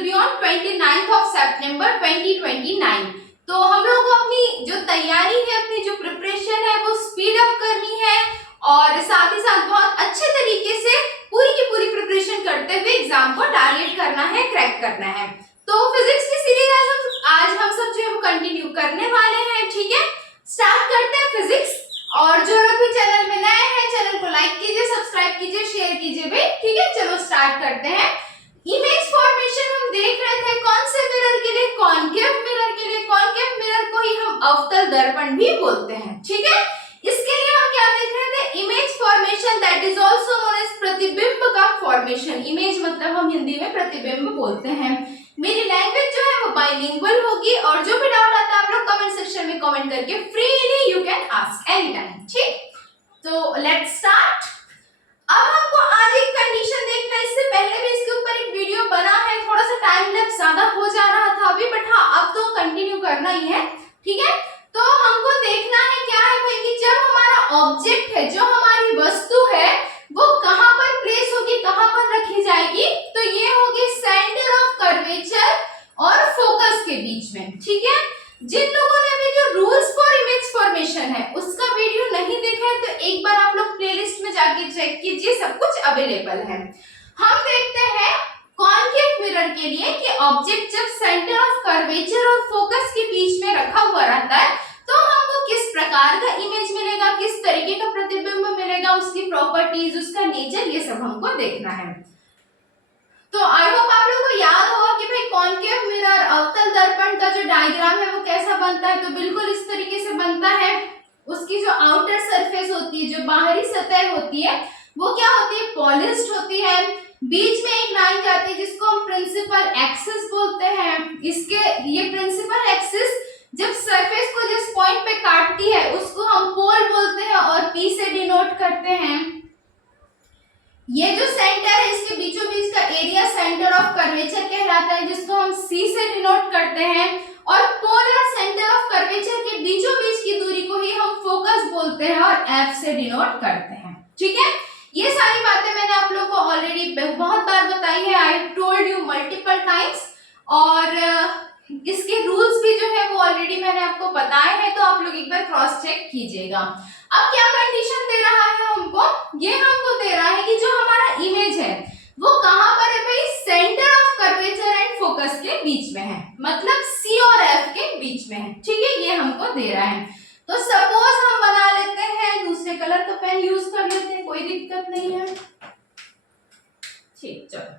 will be on 29th of September 2029। तो हम लोगों को अपनी जो तैयारी है, अपनी जो प्रिपरेशन है वो स्पीड अप करनी है और साथ ही साथ बहुत अच्छे तरीके से पूरी की पूरी प्रिपरेशन करते हुए एग्जाम को टारगेट करना है, क्रैक करना है। तो फिजिक्स की सीरीज आज हम सब जो है वो कंटिन्यू करने वाले हैं। ठीक है, स्टार्ट करते हैं फिजिक्स। और जो लोग भी चैनल में नए हैं, चैनल को लाइक कीजिए, सब्सक्राइब कीजिए, शेयर कीजिए भाई। ठीक है, चलो स्टार्ट करते हैं। इमेज फॉर्मेशन हम देख रहे थे कौन से मिरर के लिए, कॉनकेव मिरर के लिए। कॉनकेव मिरर को ही हम अवतल दर्पण भी बोलते हैं। ठीक है, इसके लिए हम क्या देख रहे थे, image formation, that is also known as प्रतिबिंब का फॉर्मेशन। इमेज मतलब हम हिंदी में प्रतिबिंब बोलते हैं। मेरी लैंग्वेज जो है वो बाइलिंगुअल होगी और जो भी डाउट आता है आप लोग कमेंट सेक्शन में कमेंट करके freely you can ask any time. ठीक, तो लेट्स स्टार्ट। अब हमको आज एक कंडीशन देखना है। इससे पहले भी इसके ऊपर एक वीडियो बना है, थोड़ा सा टाइम लैप्स ज्यादा हो जा रहा था अभी, बट हाँ अब तो कंटिन्यू करना ही है। ठीक है, तो हमको देखना है क्या है भाई कि जब हमारा ऑब्जेक्ट है, जो हमारी वस्तु है, वो कहां पर प्लेस होगी, कहां पर रखी जाएगी, तो ये होगी सेंटर ऑफ कर्वेचर और फोकस के बीच में। ठीक है, जिन लोगों ने अभी जो रूल्स फॉर इमेज फॉर्मेशन है उसका वीडियो नहीं देखा है तो एक बार आप लोग प्लेलिस्ट में जाके चेक कीजिए, सब कुछ अवेलेबल है। हम देखते हैं कॉनकेव मिरर के लिए कि ऑब्जेक्ट जब सेंटर ऑफ कर्वेचर और फोकस के बीच में रखा हुआ रहता है तो हमको किस प्रकार का इमेज मिलेगा, किस तरीके का प्रतिबिंब मिलेगा, उसकी प्रॉपर्टीज, उसका नेचर, ये सब हमको देखना है। तो आई होप आप लोगों को याद होगा कि भाई कॉनकेव मिरर, अवतल दर्पण का जो डायग्राम है वो कैसा बनता है, तो बिल्कुल इस तरीके से बनता है। उसकी जो आउटर सरफेस होती है, जो बाहरी सतह होती है, वो क्या होती है, पॉलिश्ड होती है। बीच में एक लाइन जाती है जिसको हम प्रिंसिपल एक्सिस बोलते हैं। इसके ये प्रिंसिपल एक्सिस जब सरफेस को जिस पॉइंट पे काटती है उसको हम पोल बोलते हैं और पी से डिनोट करते हैं। ये जो सेंटर है इसके बीचों बीच का एरिया सेंटर ऑफ कर्वेचर कहलाता है, जिसको हम सी से डिनोट करते हैं। और पोल और सेंटर ऑफ कर्वेचर के बीचों बीच की दूरी को ही हम फोकस बोलते हैं और एफ से डिनोट करते हैं। ठीक है, ये सारी बातें मैंने आप लोगों को ऑलरेडी बहुत बार बताई है, I told you multiple times. और इसके रूल्स भी जो है वो ऑलरेडी मैंने आपको बताए हैं, तो आप लोग एक बार क्रॉस चेक कीजिएगा। अब क्या कंडीशन दे रहा है हमको, ये हमको दे रहा है कि जो हमारा इमेज है वो कहां पर है भाई, centre of curvature and focus के बीच में है, मतलब सी और एफ के बीच में है। ठीक है, ये हमको दे रहा है। तो सपोज हम बना लेते हैं, दूसरे कलर का पेन यूज कर लेते हैं, कोई दिक्कत नहीं है। ठीक, चलो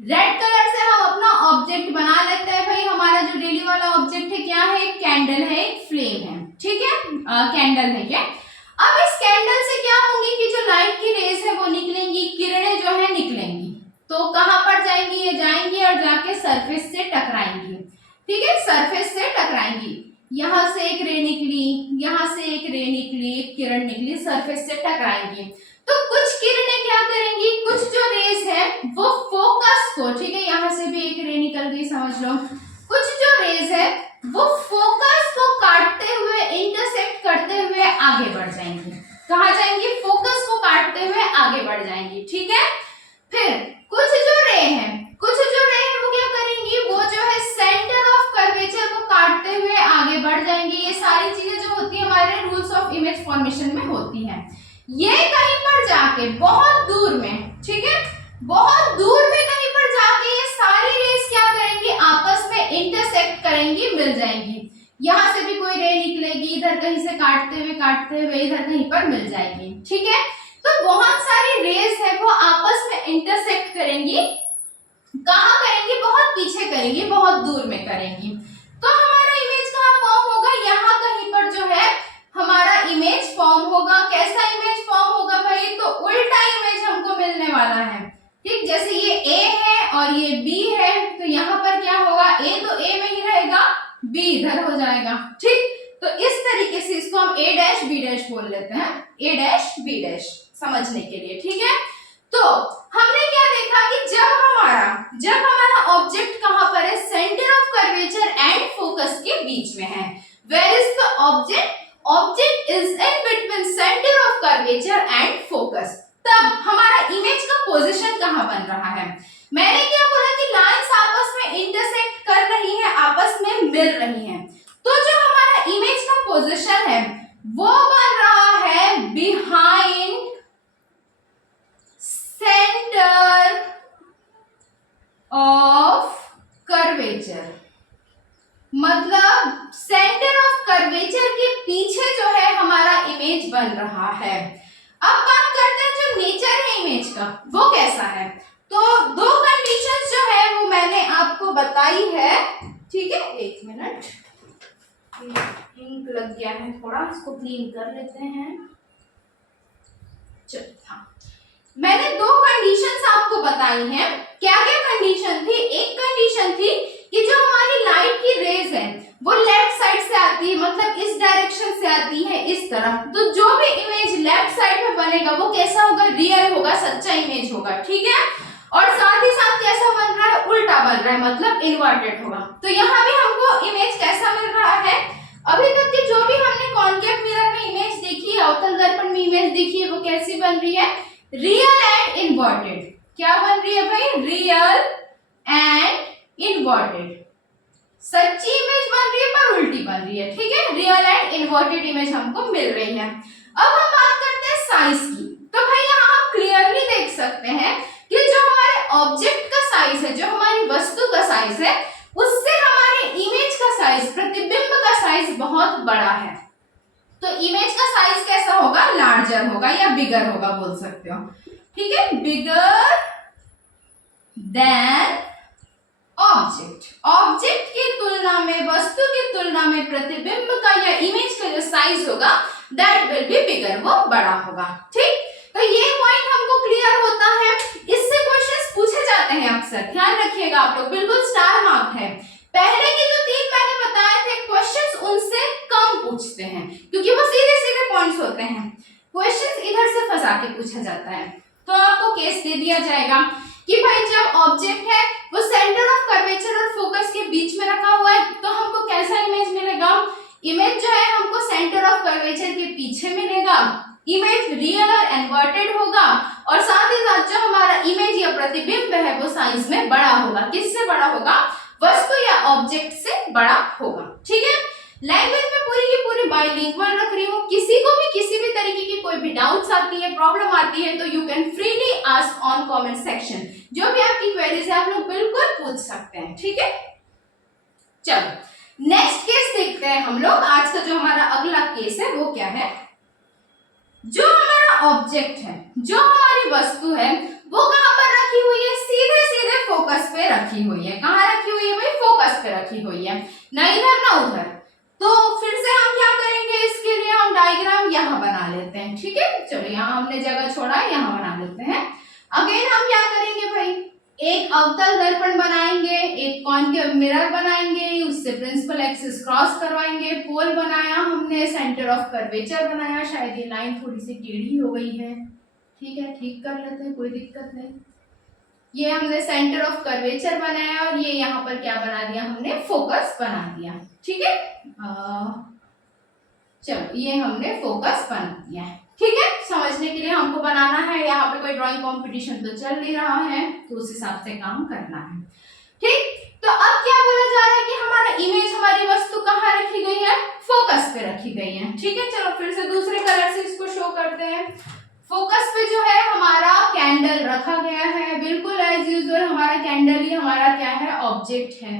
रेड कलर से हम अपना ऑब्जेक्ट बना लेते हैं। भाई हमारा जो डेली वाला ऑब्जेक्ट है क्या है, एक कैंडल है, एक फ्लेम है। ठीक है, कैंडल है क्या। अब इस कैंडल से क्या होंगी कि जो लाइट की रेज है वो निकलेंगी, किरणें जो है निकलेंगी, तो कहां पर जाएंगी, ये जाएंगी और जाके सरफेस से टकराएंगी। ठीक है, सरफेस से टकराएंगी। यहां से एक रे निकली, यहां से एक रे निकली, एक किरण निकली, सरफेस से टकराएंगी। तो कुछ किरणें क्या करेंगी, कुछ जो रेज है वो फोकस को, ठीक है यहां से भी एक रे निकल गई समझ लो, कुछ जो रेज है वो फोकस को काटते हुए, इंटरसेक्ट करते हुए आगे बढ़ जाएंगी। कहां जाएंगी, फोकस को काटते हुए आगे बढ़ जाएंगी। ठीक है, फिर कुछ जो रे है, कुछ जो रे है वो क्या करेंगी, वो जो है सेंटर ऑफ कर्वेचर को काटते हुए आगे बढ़ जाएंगी। ये सारी चीजें जो होती है हमारे रूल्स ऑफ इमेज फॉर्मेशन में होती हैं। ये कहीं पर जाके बहुत दूर में, ठीक है, बहुत दूर में कहीं पर जाके ये सारी रेस क्या करेंगी, आपस में इंटरसेक्ट करेंगी, मिल जाएंगी। यहां से भी कोई रे निकलेगी, इधर कहीं से काटते हुए इधर कहीं पर मिल जाएगी। ठीक है, तो बहुत सारी रेस है वो आपस में इंटरसेक्ट करेंगी। कहां करेंगी, बहुत पीछे करेंगी, बहुत दूर में करेंगी। तो हमारा इमेज कहां फॉर्म होगा, यहाँ कहीं पर जो है हमारा इमेज फॉर्म होगा। कैसा इमेज फॉर्म होगा भाई, तो उल्टा इमेज हमको मिलने वाला है। ठीक, जैसे ये ए है और ये बी है, तो यहाँ पर क्या होगा, ए तो ए में ही रहेगा, बी इधर हो जाएगा। ठीक, तो इस तरीके से इसको हम ए डैश बी डैश बोल लेते हैं, ए डैश बी डैश समझने के लिए। ठीक है, तो हमने क्या देखा कि जब हमारा ऑब्जेक्ट कहां पर है, centre of curvature and focus के बीच में है। Where is the object, object is in between centre of curvature and focus. तब हमारा इमेज का पोजीशन कहां बन रहा है, मैंने क्या बोला कि लाइंस आपस में मिल रही हैं। तो जो हमारा इमेज का पोजीशन है वो बन रहा है बिहाइंड सेंटर ऑफ कर्वेचर, मतलब सेंटर ऑफ कर्वेचर के पीछे जो है हमारा इमेज बन रहा है। अब बात करते हैं जो नेचर है इमेज का वो कैसा है। तो दो कंडीशंस जो है वो मैंने आपको बताई है, ठीक है। एक मिनट, इंक लग गया है थोड़ा, इसको क्लीन कर लेते हैं। चलो, हाँ, मैंने दो कंडीशंस आपको बताई हैं। क्या क्या कंडीशन थी? एक कंडीशन थी कि जो हमारी लाइट की रेज है वो लेफ्ट साइड से आती है, मतलब इस डायरेक्शन से आती है इस तरफ। तो जो भी इमेज लेफ्ट साइड में बनेगा वो कैसा होगा? रियल होगा, सच्चा इमेज होगा, ठीक है। और साथ ही साथ कैसा बन रहा है? उल्टा बन रहा है, मतलब इन्वर्टेड होगा। तो यहाँ भी हमको इमेज कैसा मिल रहा है? अभी तक की जो भी हमने कॉन्केव मिरर में इमेज देखी है, अवतल दर्पण में इमेज देखी है, वो कैसी बन रही है? Real and inverted. क्या बन रही है भाई? Real and inverted. सच्ची इमेज बन रही है पर उल्टी बन रही है, ठीक है। रियल एंड इन्वर्टेड इमेज हमको मिल रही है। अब हम बात करते हैं साइज की। तो भाई यहाँ हम क्लियरली देख सकते हैं कि जो हमारे ऑब्जेक्ट का साइज है, जो हमारी वस्तु का साइज है, उससे हमारे इमेज का साइज, प्रतिबिंब का साइज बहुत बड़ा है। तो इमेज का साइज कैसा होगा? लार्जर होगा या बिगर होगा बोल सकते हो, ठीक है। Bigger than object. ऑब्जेक्ट की तुलना में, वस्तु की तुलना में प्रतिबिंब का या इमेज का जो साइज होगा दैट विल बी बिगर, वो बड़ा होगा, ठीक। तो ये पॉइंट हमको क्लियर होता है। इससे क्वेश्चंस पूछे जाते हैं अक्सर, ध्यान रखिएगा आप लोग, बिल्कुल स्टार मार्क है। पहले के जो तीन मैंने बताए थे क्वेश्चंस उनसे कम पूछते हैं क्योंकि वो सीधे सीधे पॉइंट्स होते हैं। क्वेश्चंस इधर से फंसा के पूछा जाता है। तो आपको केस दे दिया जाएगा कि भाई जब ऑब्जेक्ट है वो सेंटर ऑफ कर्वेचर और फोकस के बीच में रखा हुआ है तो हमको कैसा इमेज मिलेगा? इमेज जो है हमको सेंटर ऑफ कर्वेचर के पीछे मिलेगा, इमेज रियल और इन्वर्टेड होगा, और साथ ही साथ जो हमारा इमेज या प्रतिबिंब है वो साइज में बड़ा होगा। किससे बड़ा होगा? वस्तु या ऑब्जेक्ट से बड़ा होगा, ठीक है। लैंग्वेज में पूरी की पूरी बाइलिंगुअल रख रही हूँ। किसी को भी किसी भी तरीके की कोई भी डाउट्स आती है, प्रॉब्लम आती है तो you can freely ask on comment section. जो भी आपकी क्वेरीज है आप लोग बिल्कुल पूछ सकते हैं, ठीक है। चलो नेक्स्ट केस देखते हैं हम लोग। आज का जो हमारा अगला केस है वो क्या है? जो हमारा ऑब्जेक्ट है, जो हमारी वस्तु है, वो कहां पर रखी हुई है? सीधे सीधे फोकस पे रखी हुई है। कहां रखी हुई है भाई? फोकस पे रखी हुई है, ना इधर ना उधर। तो फिर से हम क्या करेंगे? इसके लिए हम डायग्राम यहाँ बना लेते हैं, ठीक है। चलो यहाँ हमने जगह छोड़ा है, यहाँ बना लेते हैं। अगेन हम क्या करेंगे भाई? एक अवतल दर्पण बनाएंगे, एक कॉन्केव मिरर बनाएंगे, उससे प्रिंसिपल एक्सिस क्रॉस करवाएंगे, पोल बनाया हमने, सेंटर ऑफ कर्वेचर बनाया। शायद ये लाइन थोड़ी सी टेढ़ी हो गई है, ठीक है, ठीक कर लेते हैं, कोई दिक्कत नहीं। ये हमने सेंटर ऑफ कर्वेचर बनाया और ये यहाँ पर क्या बना दिया हमने? फोकस बना दिया, ठीक है। चलो ये हमने फोकस बना दिया है, ठीक है। समझने के लिए हमको बनाना है, यहाँ पे कोई ड्राइंग कंपटीशन तो चल नहीं रहा है तो उस हिसाब से काम करना है, ठीक। तो अब क्या बोला जा रहा है कि हमारा इमेज, हमारी वस्तु कहाँ रखी गई है? फोकस पे रखी गई है, ठीक है। चलो फिर से दूसरे कलर से इसको शो करते हैं। फोकस पे जो है हमारा कैंडल रखा गया है, बिल्कुल एज यूजुअल हमारा कैंडल ही हमारा क्या है? ऑब्जेक्ट है,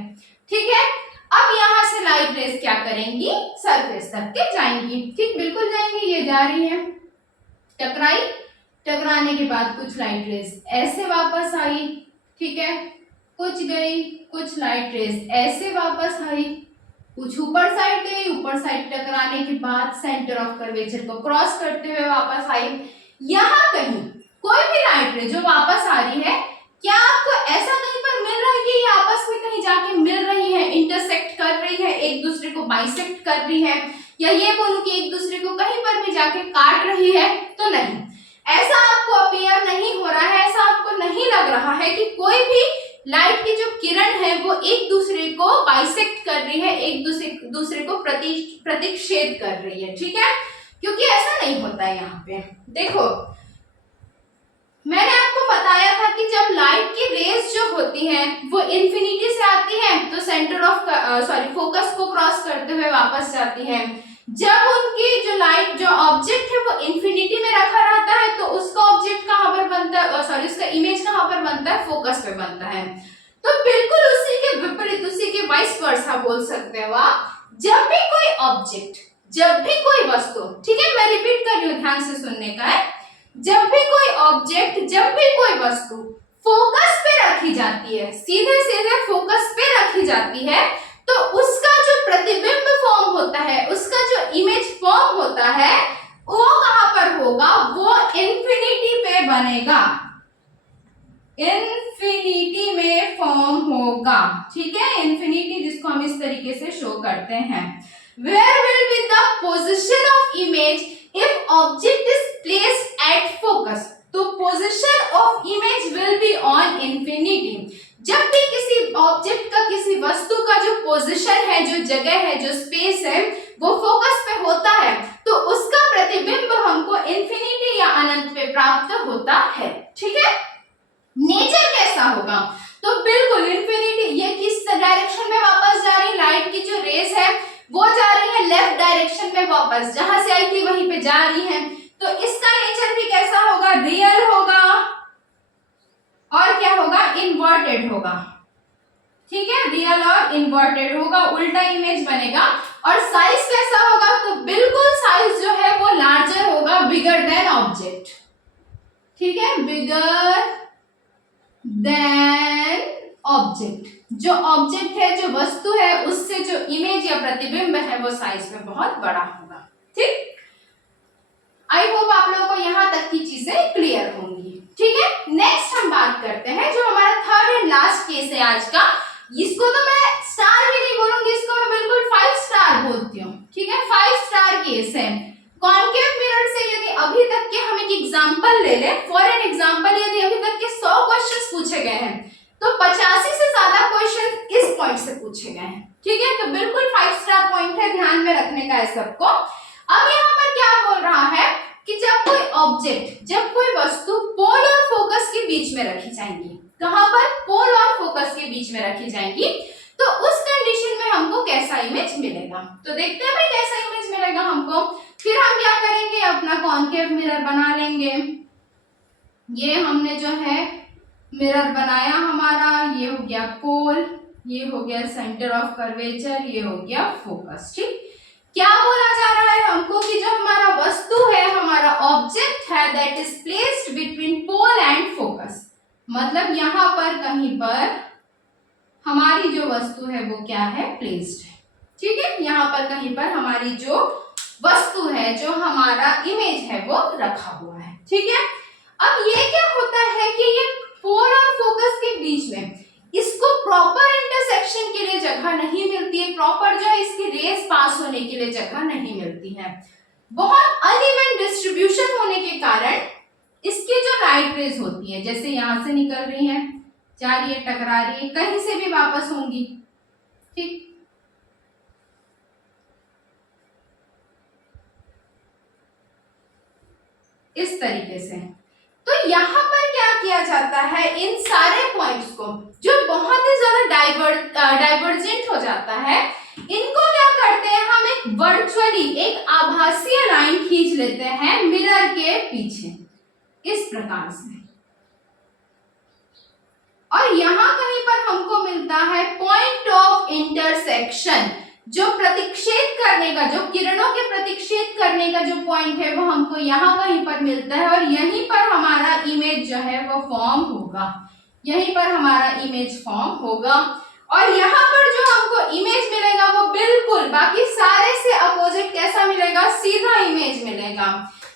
ठीक है। अब यहाँ से लाइट रेज क्या करेंगी? सरफेस तक के जाएंगी, ठीक, बिल्कुल जाएंगी। ये जा रही है, टकराई, टकराने के बाद कुछ लाइट रेज ऐसे वापस आई, ठीक है, कुछ गई, कुछ लाइट रेज ऐसे वापस आई, कुछ ऊपर साइड गई, ऊपर साइड टकराने के बाद सेंटर ऑफ कर्वेचर को क्रॉस करते हुए वापस आई। यहाँ कहीं कोई भी लाइट रे जो वापस आ रही है, क्या आपको ऐसा कहीं पर मिल रहा है कि ये आपस में कहीं जाके मिल रही है, इंटरसेक्ट कर रही है, एक दूसरे को बाइसेक्ट कर रही है, या ये बोलूं कि एक दूसरे को कहीं पर भी जाके काट रही है? तो नहीं, ऐसा आपको अपीयर नहीं हो रहा है, ऐसा आपको नहीं लग रहा है कि कोई भी लाइट की जो किरण है वो एक दूसरे को बाइसेक्ट कर रही है, एक दूसरे को प्रतिच्छेद कर रही है, ठीक है। क्योंकि ऐसा नहीं होता है। यहाँ पे देखो, मैंने आपको बताया था कि जब लाइट की रेज जो होती है वो इन्फिनिटी से आती है तो सेंटर ऑफ फोकस को क्रॉस करते हुए वापस जाती है। जब उनकी जो लाइट जो ऑब्जेक्ट है वो इन्फिनिटी में रखा रहता है तो उसका ऑब्जेक्ट कहां पर बनता है, उसका इमेज कहां पर बनता है, फोकस पे बनता है। तो बिल्कुल उसी के विपरीत, उसी के वाइस वर्सा बोल सकते हो आप। जब भी कोई ऑब्जेक्ट, जब भी कोई वस्तु, ठीक है मैं रिपीट कर रही हूं, ध्यान से सुनने का है, जब भी कोई ऑब्जेक्ट, जब भी कोई वस्तु फोकस पे रखी जाती है, सीधे सीधे फोकस पे रखी जाती है, तो उसका जो प्रतिबिंब फॉर्म होता है, उसका जो इमेज फॉर्म होता है वो कहां पर होगा, वो इन्फिनिटी पे बनेगा, इन्फिनिटी में फॉर्म होगा। ठीक है, इन्फिनिटी जिसको हम इस तरीके से शो करते हैं। Where will be the position of image if object is placed at focus? तो position of image will be on infinity. जब भी किसी ऑब्जेक्ट का, किसी वस्तु का जो पोजीशन है, जो जगह है, जो स्पेस है, वो फोकस पे होता है तो उसका प्रतिबिंब हमको इन्फिनिटी या अनंत पे प्राप्त होता है। ठीक है, नेचर कैसा होगा, तो बिल्कुल इन्फिनिटी। ये किस डायरेक्शन में वापस जा रही, लाइट की जो रेस है वो जा रही है लेफ्ट डायरेक्शन में वापस, जहां से आई थी वहीं पे जा रही है। तो इसका नेचर भी कैसा होगा, रियल होगा, और क्या होगा, इन्वर्टेड होगा। ठीक है, रियल और इन्वर्टेड होगा, उल्टा इमेज बनेगा। और साइज कैसा होगा, तो बिल्कुल साइज जो है वो लार्जर होगा, बिगर देन ऑब्जेक्ट। ठीक है, बिगर देन ऑब्जेक्ट, जो ऑब्जेक्ट है, जो वस्तु है, उससे जो इमेज या प्रतिबिंब है वो साइज में बहुत बड़ा होगा। ठीक, आई होप आप लोगों को यहां तक की चीजें क्लियर होंगी। ठीक है, नेक्स्ट हम बात करते हैं जो हमारा थर्ड एंड लास्ट केस है आज का। इसको तो मैं स्टार भी नहीं बोलूंगी, इसको मैं बिल्कुल 5 स्टार बोलती हूँ। ठीक है, 5 स्टार केस है। कॉन्केव मिरर से यदि अभी तक के हम एक एग्जांपल ले लें, फॉर एन एग्जांपल, यदि अभी तक के 100 क्वेश्चंस पूछे गए हैं तो 85 से ज्यादा क्वेश्चन इस पॉइंट से पूछे गए हैं। ठीक है, तो बिल्कुल 5 स्टार पॉइंट है, ध्यान में रखने का है सबको। अब यहाँ पर क्या बोल रहा है कि जब कोई ऑब्जेक्ट, जब कोई वस्तु पोल और फोकस के बीच में रखी जाएंगी, कहां पर, पोल और फोकस के बीच में रखी जाएंगी, तो उस कंडीशन में हमको कैसा इमेज मिलेगा। तो देखते हैं भाई कैसा इमेज मिलेगा हमको। फिर हम क्या करेंगे, अपना कॉन्केव मिरर बना लेंगे। ये हमने जो है मिरर बनाया हमारा, ये हो गया पोल, ये हो गया सेंटर ऑफ कर्वेचर, ये हो गया फोकस। ठीक, क्या बोला जा रहा है हमको कि जो हमारा वस्तु है, हमारा ऑब्जेक्ट है, that is placed between pole and focus. मतलब यहाँ पर कहीं पर हमारी जो वस्तु है वो क्या है, प्लेस्ड है। ठीक है, यहाँ पर कहीं पर हमारी जो वस्तु है, जो हमारा इमेज है वो रखा हुआ है। ठीक है, अब ये क्या होता है कि ये पोल और फोकस के बीच में इसको प्रॉपर इंटरसेक्शन के लिए जगह नहीं मिलती है, प्रॉपर जो है इसकी रेस पास होने के लिए जगह नहीं मिलती है। बहुत अनइवन डिस्ट्रीब्यूशन होने के कारण इसकी जो लाइट रेज होती है, जैसे यहां से निकल रही है, जा रही है, टकरा रही है, कहीं से भी वापस होंगी। ठीक, इस तरीके से। तो यहाँ पर क्या किया जाता है, इन सारे पॉइंट्स को जो बहुत ही ज्यादा डाइवर्जेंट हो जाता है, इनको क्या करते हैं, हम एक वर्चुअली, एक आभासीय लाइन खींच लेते हैं मिरर के पीछे, इस प्रकार से। और यहाँ कहीं पर हमको मिलता है पॉइंट ऑफ इंटरसेक्शन, जो प्रतिक्षेप करने का, जो किरणों के प्रतिक्षेप करने का जो पॉइंट है वो हमको यहाँ कहीं पर मिलता है, और यहीं पर हमारा इमेज जो है वो फॉर्म होगा, यहीं पर हमारा इमेज फॉर्म होगा। और यहाँ पर जो हमको इमेज मिलेगा वो बिल्कुल बाकी सारे से अपोजिट कैसा मिलेगा, सीधा इमेज मिलेगा।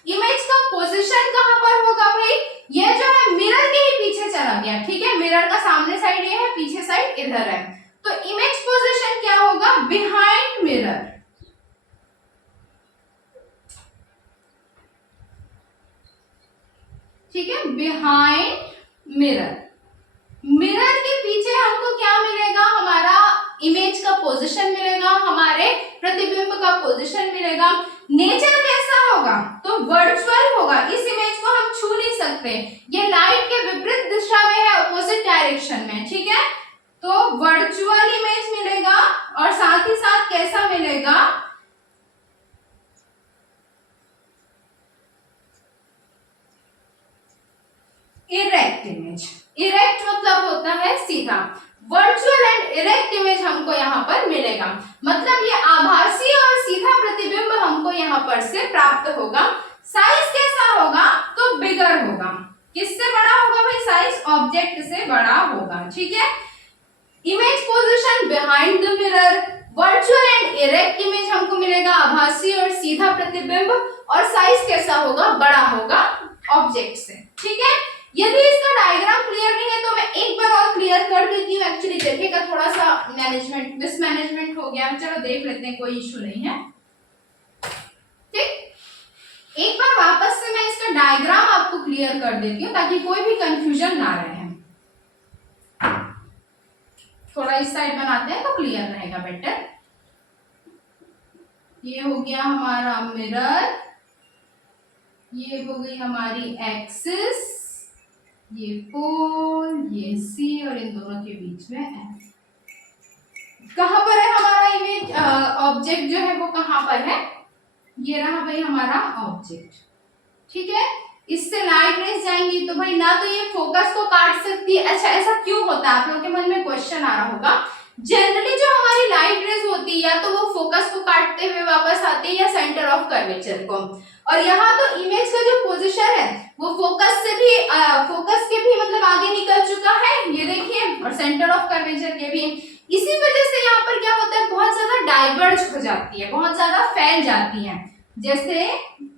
इमेज का पोजीशन कहाँ पर होगा भाई, ये जो है मिरर के ही पीछे चला गया। ठीक है, मिरर का सामने साइड ये है, पीछे साइड इधर है, तो इमेज पोजीशन क्या होगा, बिहाइंड मिरर। ठीक है, बिहाइंड मिरर। मिरर के पीछे हमको क्या मिलेगा, हमारा इमेज का पोजीशन मिलेगा, हमारे प्रतिबिंब का पोजीशन मिलेगा। नेचर कैसा होगा, तो वर्चुअल होगा, इस इमेज को हम छू नहीं सकते, ये लाइट इमेज। इरेक्ट मतलब होता है सीधा, वर्चुअल एंड इरेक्ट इमेज हमको यहाँ पर मिलेगा, मतलब ये आभासी और सीधा प्रतिबिंब हमको यहाँ पर से प्राप्त होगा। साइज कैसा होगा, तो बिगर होगा। किससे बड़ा होगा भाई, साइज ऑब्जेक्ट से बड़ा होगा, ठीक है। Image position behind the mirror, virtual and erect image हमको मिलेगा, आभासी और सीधा प्रतिबिंब, और साइज कैसा होगा, बड़ा होगा ऑब्जेक्ट से, ठीक है। यदि इसका डायग्राम क्लियर नहीं है तो मैं एक बार और क्लियर कर देती हूँ। एक्चुअली देखिएगा थोड़ा सा मैनेजमेंट मिसमैनेजमेंट हो गया, चलो देख लेते हैं, कोई इशू नहीं है, ठीक। एक बार वापस से मैं इसका डायग्राम आपको क्लियर कर देती हूँ ताकि कोई भी कंफ्यूजन ना रहे। थोड़ा इस साइड बनाते हैं तो क्लियर रहेगा बेटर। ये हो गया हमारा मिरर, ये हो गई हमारी एक्सिस, ये पोल, ये सी, और इन दोनों के बीच में एफ। कहां पर है हमारा इमेज ऑब्जेक्ट जो है वो कहां पर है, ये रहा भाई हमारा ऑब्जेक्ट, ठीक है। इससे लाइट रेज जाएंगी तो भाई ना तो ये फोकस को काट सकती है। अच्छा, ऐसा क्यों होता है, आप लोगों के मन में क्वेश्चन आ रहा होगा। जनरली जो हमारी लाइट रेज होती है या तो वो फोकस को काटते हुए वापस आती है या सेंटर ऑफ कर्वेचर को, और यहाँ तो इमेज का जो पोजीशन है वो फोकस से भी फोकस के भी मतलब आगे निकल चुका है, ये देखिए, और सेंटर ऑफ कर्वेचर के भी। इसी वजह से यहाँ पर क्या होता है, बहुत ज्यादा डाइवर्ज हो जाती है, बहुत ज्यादा फैल जाती है। जैसे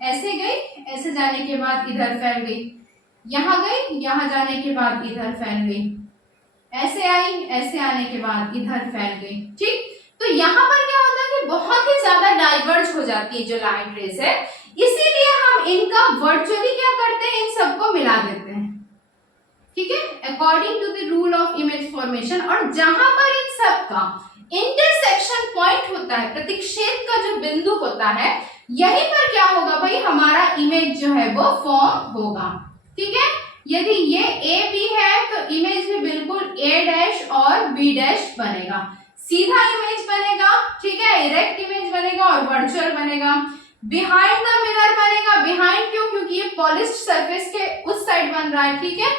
ऐसे गई, ऐसे जाने के बाद इधर फैल गई, यहाँ गई, यहाँ जाने के बाद इधर फैल गई, ऐसे आई, ऐसे आने के बाद इधर फैल गई, ठीक। तो यहाँ पर क्या होता है कि बहुत ही ज्यादा डाइवर्ज हो जाती है जो लाइट रेज है, इसीलिए हम इनका वर्चुअली क्या करते हैं, इन सबको मिला देते हैं, ठीक है, according to the rule of image formation. और जहां पर इन सब का इंटरसेक्शन पॉइंट होता है, प्रतिच्छेद का जो बिंदु होता है, यहीं पर क्या होगा भाई, हमारा इमेज जो है वो फॉर्म होगा, ठीक है। यदि ये ए बी है तो इमेज भी बिल्कुल ए डैश और बी डैश बनेगा, सीधा इमेज बनेगा, ठीक है, इरेक्ट इमेज बनेगा और वर्चुअल बनेगा। बिहाइंड द मिरर बनेगा, बिहाइंड क्यों, क्योंकि ये पॉलिश्ड सरफेस के उस साइड बन रहा है, ठीक है।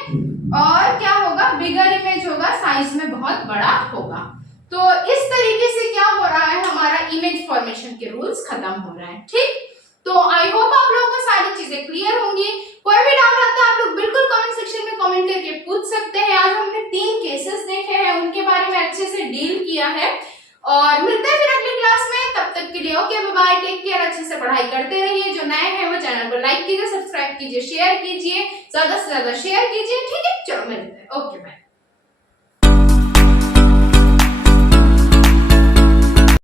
और क्या होगा, बिगर इमेज होगा, साइज में बहुत बड़ा होगा। तो इस तरीके से क्या हो रहा है, हमारा इमेज फॉर्मेशन के रूल्स खत्म हो रहे हैं, ठीक। तो आई होप आप लोगों को सारी चीजें क्लियर होंगी। कोई भी डाउट आता है आप लोग बिल्कुल कमेंट सेक्शन में कमेंट करके पूछ सकते हैं। आज हमने 3 केसेस देखे हैं, उनके बारे में अच्छे से डील किया है, और मिलते हैं फिर अगली क्लास में। तब तक के लिए okay, bye bye, take care, अच्छे से पढ़ाई करते रहिए। जो नए हैं वो चैनल को लाइक कीजिए, सब्सक्राइब कीजिए, शेयर कीजिए, ज्यादा से ज्यादा शेयर कीजिए, ठीक है। चलो मिलते हैं, ओके बाय।